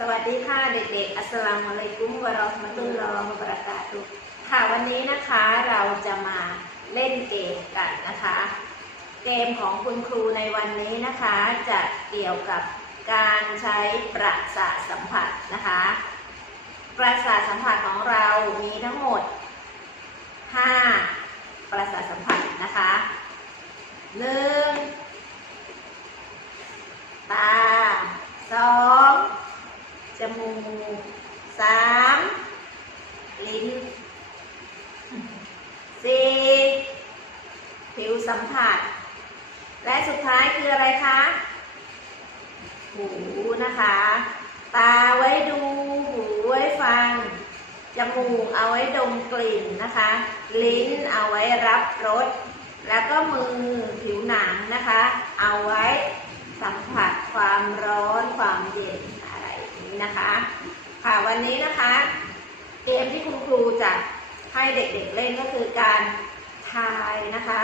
สวัสดีค่ะเด็กๆ อัสลามุอะลัยกุมวะเราะห์มะตุลลอฮ์วะบะเราะกาตุค่ะวันนี้นะคะเราจะมาเล่นเกมกันนะคะ เกมของคุณครูในวันนี้นะคะจะเกี่ยวกับการใช้ประสาทสัมผัสนะคะ ประสาทสัมผัสของเรามีทั้งหมด 5 ประสาทสัมผัสนะคะหนึ่งตาสองจมูกสามลิ้นสี่ผิวสัมผัส และสุดท้ายคืออะไรคะ หูนะคะ ตาไว้ดู หูไว้ฟัง จมูกเอาไว้ดมกลิ่นนะคะ ลิ้นเอาไว้รับรส แล้วก็มือผิวหนังนะคะ เอาไว้สัมผัสความร้อนความเย็นอะไรนี้นะคะ ค่ะวันนี้นะคะ เกมที่คุณครูจะให้เด็กๆเล่นก็คือการทายนะคะ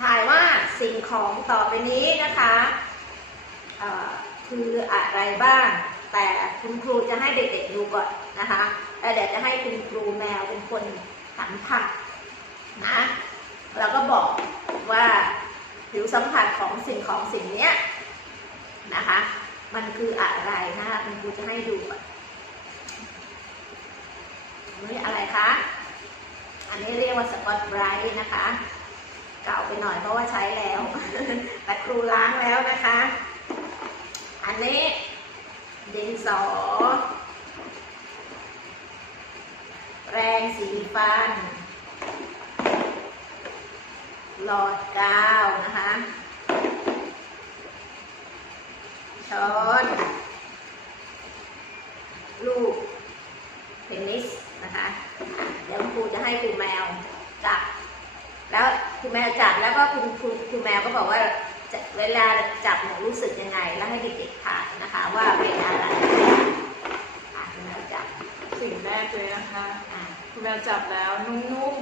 ทายว่าสิ่งของต่อไปนี้นะคะคืออะไรบ้าง แต่คุณครูจะให้เด็กๆดูก่อนนะคะแล้วเดี๋ยวจะให้คุณครูแมวเป็นคนสัมผัสนะแล้วก็บอกว่าผิวสัมผัสของสิ่งของสิ่งนี้นะคะ มันคืออะไรนะคะคุณครูจะให้ดูก่อนอันนี้อะไรคะ อันนี้เรียกว่าสกอตไบรท์นะคะ เก่าไปหน่อยเพราะว่าใช้แล้ว แต่ครูล้างแล้วนะคะ อันนี้ดินสอ แปรงสีฟัน หลอดกาวนะคะ ช้อน ลูกเทนนิสนะคะ เดี๋ยวครูจะให้ครูแมวจับแล้ว ครูแมวจับแล้วก็คุณครูครูแมวก็บอกว่าจะเวลาจับหนูรู้สึกยังไง แล้วให้เด็กๆถ่ายนะคะ ว่าเป็นอะไรอะครูแมวจับสิ่งแรกเลยนะคะ อะคุณแมวจับแล้วนุ่ม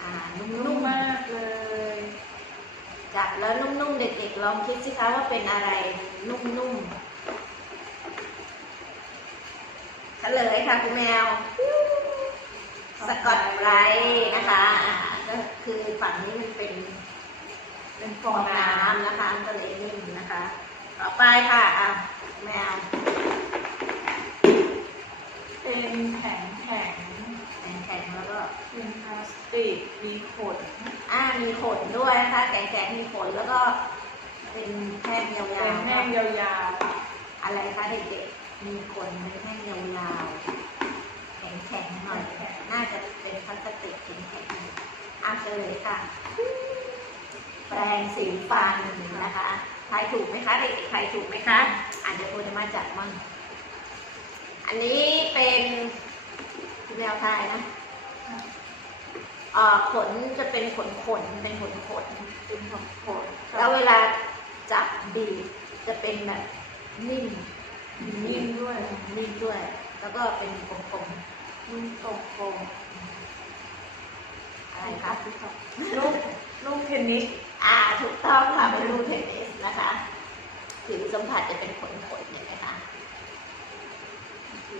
อ่าๆนุ่นุ่มมๆมากเลย จับแล้วนุ่มๆเด็กๆลองคิดสิคะว่าเป็นอะไรนุ่มๆเฉลยค่ะคุณแมว สกอตไบรท์นะคะอ่าก็ คือฝั่งนี้มันเป็น เป็นฟฟอองงน้น้ำนะคะมันก็เลยนิ่มนะคะ ต่อไปค่ะอะแมวำเป็นแข็งแข็งแข็งๆแล้วก็ๆเป็นพลาสติกมีขนอ่ามีขนด้วยนะคะแข็งๆมีขนแล้วก็เป็นแท่งยาวๆเป็นแห้งยาวอะไรคะเด็กๆมีขนเป็นแท่งยาวๆแข็งๆหน่อยน่าจะเป็นพลาสติกแข็งๆ อะเฉลยค่ะ แปรงสีฟันนะคะทายถูกไหมคะเด็กๆทายถูกไหมคะอะเดี๋ยวครูจะมาจัดมั่งอันนี้เป็นแนวทายนะเอ่อขนจะเป็นขนขนๆเป็นขนขนๆเป็นของขนแล้วเวลาจับบีบจะเป็นแบบนิ่มนิ่มด้วยนิ่มด้วย แล้วก็เป็นกลมนุ่มตรงโกงๆ อะไรคะลูกลูกเทนนิสอ่าถูกต้องค่ะเป็นลูกเทนนิสนะคะผิวสัมผัสจะเป็นขนๆเห็นไหมคะ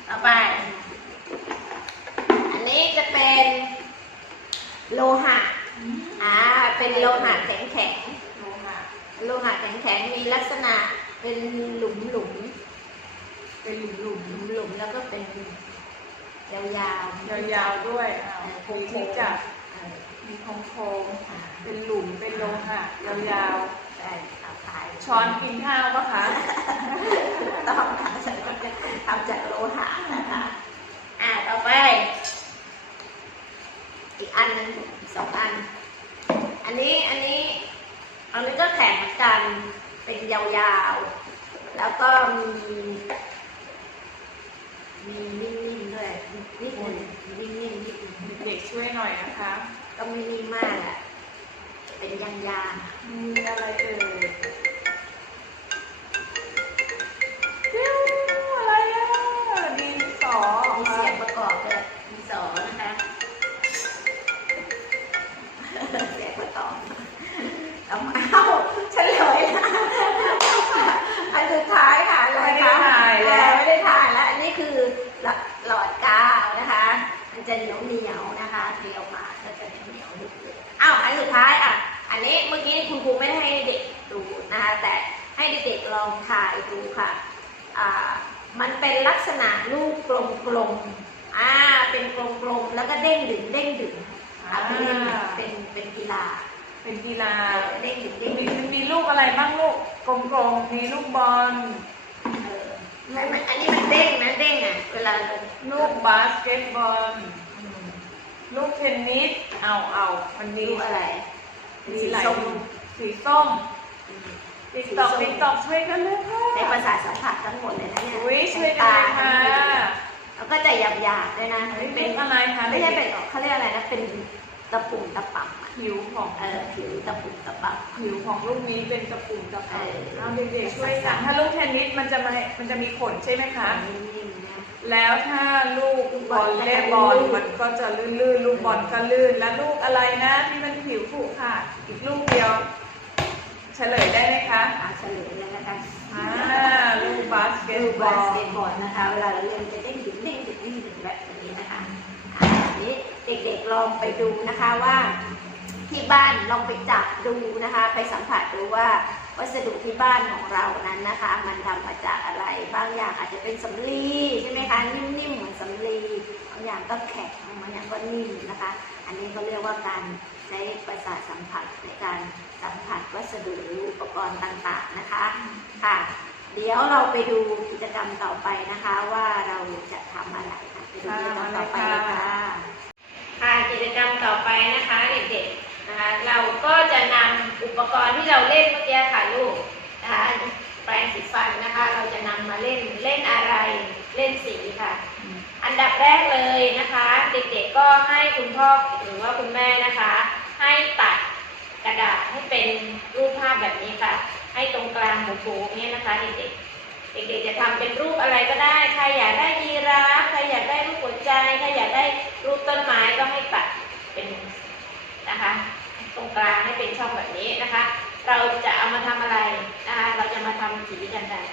ต่อไป อันนี้จะเป็นโลหะอ่าเป็นโลหะแข็งๆโลหะโลหะแข็งๆมีลักษณะเป็นหลุมหลุมเป็นหลุมหลุมหลุมแล้วก็เป็นยาวๆยาวๆด้วยอ้าวโค้มีงที่ๆจับเออ มีโค้งอ่าๆเป็นหลุมเป็นโลหะยาวได้ข่าวขายๆ ช้อนกินข้าวปะคะต้องค่ะฉันก็จะทำจากโลหะนะคะ อ่าต่อไป อีกอันหนึงอีกสองอัน อันนี้อันนี้อันนี้ก็แข็งเหมือนกันเป็นยาวๆ แล้วก็มีมีนิ่มๆด้วยนิดหนึงนิ่มๆนิดหนึง เด็กๆช่วยหน่อยนะคะ ก็ไม่นิ่มมากอะเป็นยางๆมีอะไรเอ่ย จะเหนียวเหนียวๆนะคะเคี้ยวมาก็จะเหนียวเหนียวๆดึกๆอ้าวอันสุดท้ายอะ อันนี้เมื่อกี้คุณครูไม่ได้ให้เด็กดูนะคะ แต่ให้เด็กๆลองถ่ายดูค่ะ อ่า มันเป็นลักษณะลูกกลมๆ อ่า เป็นกลมๆ แล้วก็เด้งดึงเด้งดึงเอาไปเล่นเป็นเป็นกีฬา เป็นกีฬาเออเด้งดึงเด้งมีดึงมีลูกอะไรบ้างลูกกลมๆ มีลูกบอลเออ ไม่ไม่อันนี้มันเด้งนะเด้งอะเวลาเราลูกบาสเกตบอลลูกเทนนิสเอาเอามันมีดูอะไร มีสีหลายส้มสีส้มอืมติ๊กตอกติ๊กตอกช่วยกันเลยค่ะในประสาทสัมผัสทั้งหมดเลยนะเนี่ยอุ้ยช่วยกันเลยค่ะแล้วก็จะหยาบหยาบๆด้วยนะเฮ้ยเป็เป็นนอะไรคะไม่ใช่เป็นเขาเรียกอะไรนะเป็นตะปุ่มตะป่ำอะ ผิวของเออผิวตะปุ่มตะป่ำผิวของลูกนี้เป็นตะปุ่มตะเอป่ำอเอาเด็กๆช่วยกันถ้าลูกเทนนิสมันจะมามันจะมีขนใช่ไหมคะ นิ่มๆนะ แล้วถ้าลูกบอลเล่บอลมันก็จะลื่นๆ ลูกบอลก็ลื่น แล้วลูกอะไรนะที่มันผิวผุค่ะ อีกลูกเดียว เฉลยได้ไหมคะอ่าเฉลยเลยนะคะอ่าลูกบาสเกตลูกบบอาลสเกตบอลนะคะ เวลาเราเล่นจะเด้งดึงเด้งดึงเด้งดึงแบบนี้นะคะอ่าอันนี้เด็กๆลองไปดูนะคะว่า ที่บ้านลองไปจับดูนะคะ ไปสัมผัสดูว่าวัสดุที่บ้านของเรานั้นนะคะ มันทำมาจากอะไรบางอย่างอาจจะเป็นสำลีใช่ไหมคะนิ่มๆเหมือนสำลีบางอย่างก็แข็งบางอย่างก็นิ่มนะคะ อันนี้เขาเรียกว่าการใช้ประสาทสัมผัสในการสัมผัสวัสดุหรืออุปกรณ์ต่างๆนะคะค่ะ เดี๋ยวเราไปดูกิจกรรมต่อไปนะคะ ว่าเราจะทำอะไรค่ะไปดูกิจกรรมต่อไปค่ะค่ะกิจกรรมต่อไปนะคะ นะคะเราก็จะนำอุปกรณ์ที่เราเล่นเมื่อกี้ค่ะลูกนะคะแปรงสีฟันนะคะ เราจะนำมาเล่นเล่นอะไรเล่นสีค่ะ อันดับแรกเลยนะคะ เด็กๆก็ให้คุณพ่อหรือว่าคุณแม่นะคะ ให้ตัดกระดาษให้เป็นรูปภาพแบบนี้ค่ะ ให้ตรงกลางหมูๆเนี่ยนะคะเด็กๆเด็กๆจะทำเป็นรูปอะไรก็ได้ใครอยากได้ยีราฟใครอยากได้รูปหัวใจใครอยากได้รูปต้นไม้ก็ให้ตัดเป็นนะคะ ตรง กลางให้เป็นช่องแบบนี้นะคะ เราจะเอามาทำอะไรนะคะ เราจะมาทำสีกันกัน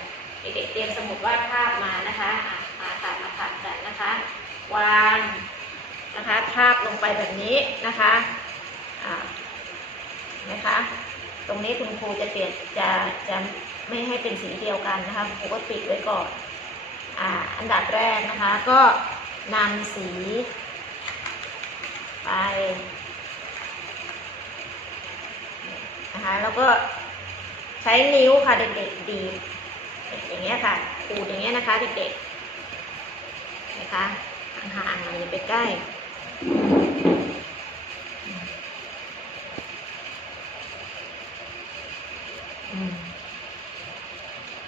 เด็กๆเตรียมสมุดวาดภาพมานะคะอะมาค่ะมาทำกันนะคะ วางนะคะภาพลงไปแบบนี้นะคะอ่านะคะ ตรงนี้คุณครูจะเปลี่ยนจะจะไม่ให้เป็นสีเดียวกันนะคะคุณครูก็ปิดไว้ก่อนอ่าอันดับแรกนะคะก็นำสีไป นะคะแล้วก็ใช้นิ้วค่ะเด็กๆดีอย่างเงี้ยค่ะขูดอย่างเงี้ยนะคะเด็กๆนะคะห่างๆหน่อย่าไปใกล้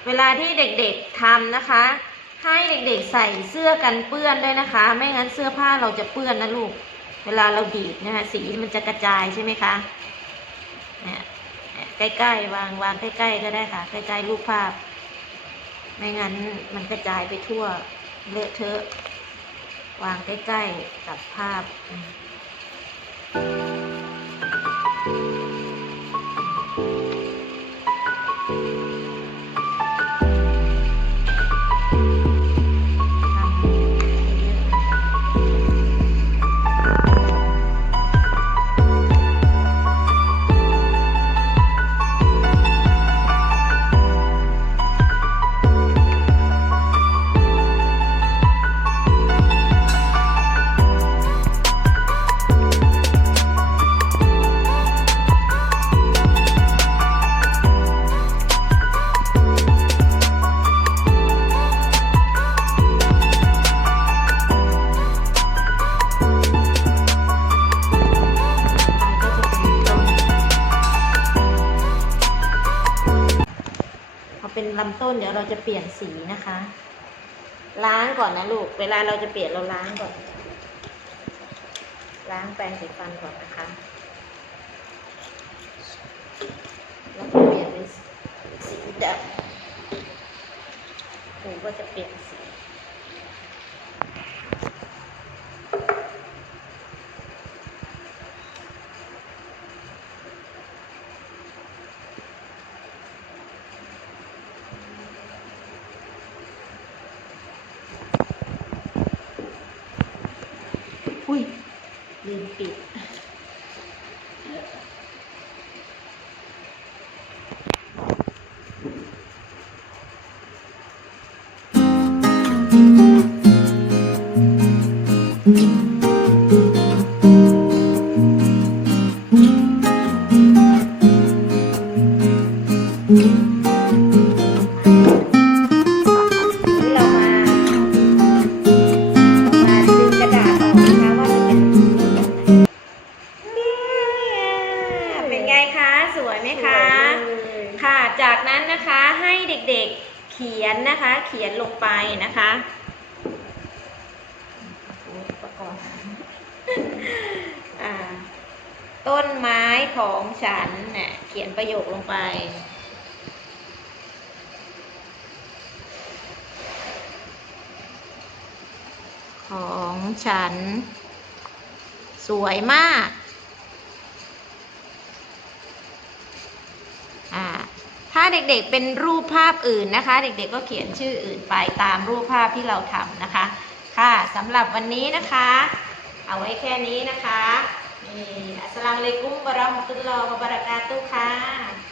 เวลาที่เด็กๆทำนะคะ ให้เด็กๆใส่เสื้อกันเปื้อนด้วยนะคะ ไม่งั้นเสื้อผ้าเราจะเปื้อนนะลูก เวลาเราดีดนะคะสีมันจะกระจายใช่ไหมคะเนี่ย ใกล้ๆ วางวางใกล้ๆก็ได้ค่ะ ใกล้ๆรูปภาพ ไม่งั้นมันกระจายไปทั่วเลอะเทอะ วางใกล้ๆกับภาพ ต้นเดี๋ยวเราจะเปลี่ยนสีนะคะ ล้างก่อนนะลูก เวลาเราจะเปลี่ยนเราล้างก่อน ล้างแปรงสีฟันก่อนนะคะแล้วก็เปลี่ยนเป็นสีดำครูก็จะเปลี่ยนสี ลืมปิด ด็กๆเขียนนะคะ เขียนลงไปนะคะปรณ์อ่าต้นไม้ของฉันเนี่ยเขียนประโยคลงไปของฉัน สวยมาก อ่า ถ้าเด็กๆเป็นรูปภาพอื่นนะคะ เด็กๆก็เขียนชื่ออื่นไปตามรูปภาพที่เราทำนะคะ ค่ะสำหรับวันนี้นะคะ เอาไว้แค่นี้นะคะอัสลามุอะลัยกุมบะราะห์มะตุลลอฮ์วะบะเราะกาตุค่ะ